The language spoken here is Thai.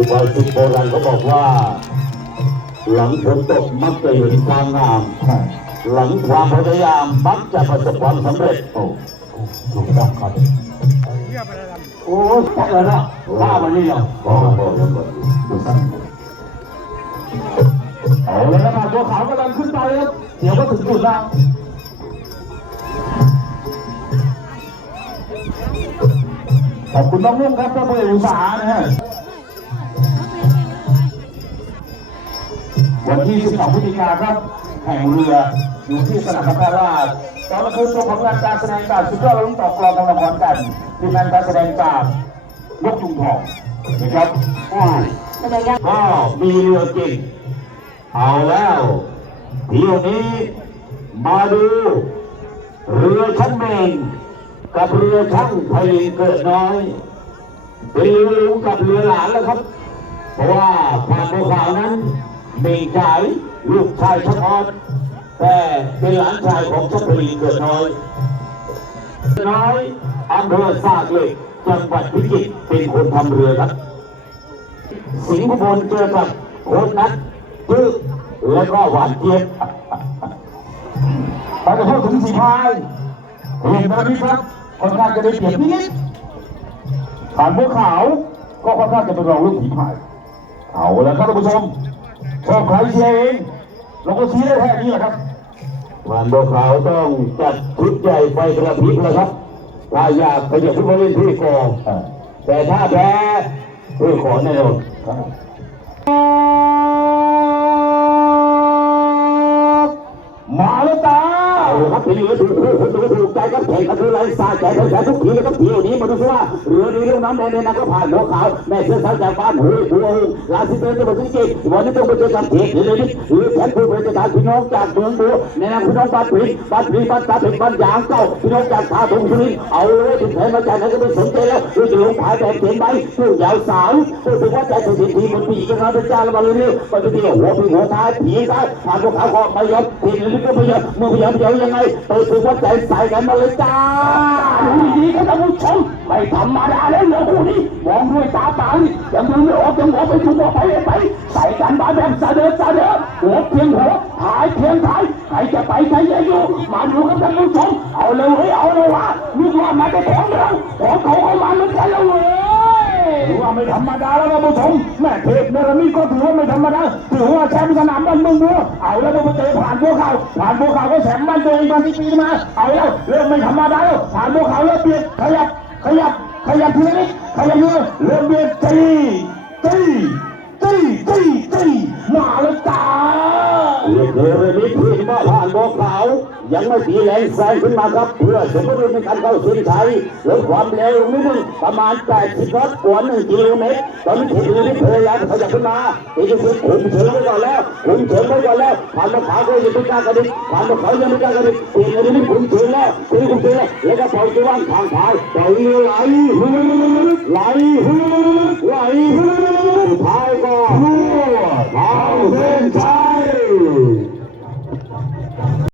สุภาษิตโบราณเขาบอกว่า หลังฝนตกมักจะเห็นความงาม หลังความพยายามมักจะประสบความสำเร็จโอ้ถูกต้องครับโอ้ยพอแล้วนะว่ามันนี่เหรอพอพอแล้วก่อนดูสั้นเอาเลยนะครับตัวขาวกำลังขึ้นไปครับเดี๋ยวก็ถึงจุดแล้วขอบคุณน้องนุ่มครับท่านผู้ใหญ่อุตสาหนะฮะ วันที่ 12 พฤศจิกายนครับแข่งเรืออยู่ที่สนามพระราชตอนกลางคืนชมผลงานการแสดงจากสุดยอดลุ้นต่อกลองกำลังวันกันทีมงานการแสดงจากนกจุงทองนะครับก็มีเรือจริงเอาแล้วเที่ยวนี้ มาดู เรือชั้นเมงกับเรือช่างพลินเกิดน้อยเป็นเรือลุงกับเรือหลานแล้วครับ เพราะว่าผ่านภูเขานั้น มีชายลูกชายชะออดแต่เป็นหลานชายของชัพรีเกิดน้อย น้อยอำเภอสากเหล็กจังหวัดพิจิตรเป็นคนทำเรือครับ สิงห์บุญเจอกับโคนนัดตื้อแล้วก็หวานเจี๊ยบไปจะพูดถึงสีพายเห็นไหมพี่ครับคนข้างจะได้เปรียบนิดผ่านภูเขาก็ค่อนข้างจะเป็นรองลูกผีพาย เอาแล้วครับท่านผู้ชม ชอบใครเชียร์เองเราก็ชี้ได้แค่นี้แหละครับวันโบขาวต้องจัดชุดใหญ่ไฟกระพริบแล้วครับถ้าอยากไปเดี๋ยวฟุตบอลเล่นที่กอแต่ถ้าแพ้พี่ขอแน่นอนมาแล้วจ้าครับพี่เหลือถูกถูกถูกถูก ใจครับแข่งกันคือไรสาใจทั้งใจทุกทีเลยครับเที่ยวนี้มาดูซิว่าเรือนี้เรื่องน้ำแดงเนี่ยนก็ผ่านหัวขาวแม่เสื้อสาวจากบ้านหูหัวลาซิเตอร์จะมาถึงจีวันนี้ต้องไปเจอกับเทคเลยนี่หรือแทนผู้บริการพี่น้องจากเมืองบัวในนามพี่น้องบ้านปีบ้านปีบ้านตาเป็นบ้านยางเก่าพี่น้องจากท่าทงสุรินเอาเลยถึงแผนมาจากนั้นก็ไม่สนใจแล้วดูจะลงผายแบบเห็นไหมผู้ยาวสาวรู้สึกว่าใจจะดีดีมันปีกันนะเป็นจ้าละมาเรื่อยๆปฏิทินหัวปีหัวท้ายผีท้ายผ่านพวขาวก็ไม่ยอมทีนี้ก็ไม่ยอมเมื่อไม่ยอมเดี๋ยวยังไงเปิดตัวใจใส่กันมาเลยจ้าดูดีๆครับท่านผู้ชมไม่ธรรมดาแลยเรือคู่นี้มองด้วยตาเปล่านี่ยังดูไม่ออกยังหัวไปถูกหัวไปไป ใส่กันมาแบบเสด็จเสด็จหัวเพียงหัวท้ายเพียงท้ายใครจะไปใครจะอยู่มาดูครับท่านผู้ชมเอาเลยเฮ้ยเอาเลยวะนึกว่ามาจะของเราของเขาเอามาเหมือนกันแล้ว ไม่ธรรมดาแล้วผู้ชมแม่เทพเนรมิตก็ถือว่าไม่ธรรมดาถือว่าแชมป์สนามบ้านเมืองบัวเอาแล้วมาเจอผ่านพวกเขาผ่านพวกเขาก็แชมป์บ้านตัวเองมาที่ปีมาเอาแล้วเริ่มไม่ธรรมดาแล้วผ่านพวกเขาเริ่มเบียดขยับขยับขยับทีนิดขยับเยอะเริ่มเบียดตีตีตีตีตีมาแล้วจ้าเรียกเรมิตขึ้นมาผ่านพวกเขา ยังไม่ตีแรงแซงขึ้นมาครับ เพื่อสมบูรณ์ในการเข้าเส้นชัยลดความเร็วนิดนึงประมาณ 80น็อตกว่า1กิโลเมตรตอนนี้ถึงนี้พยายามขยับขึ้นมาอีกคือคุมเชิงไว้ก่อนแล้วคุมเชิงไว้ก่อนแล้วผ่านมาขาก็ยังไม่กล้ากระดิกผ่านมาเขายังไม่กล้ากระดิกเปลี่ยนอันนี้คุมเชิงแล้วคุมคุมเชิงแล้วแล้วก็ปล่อยตัวว่างทางท้ายปล่อยเรือไหลไหลไหล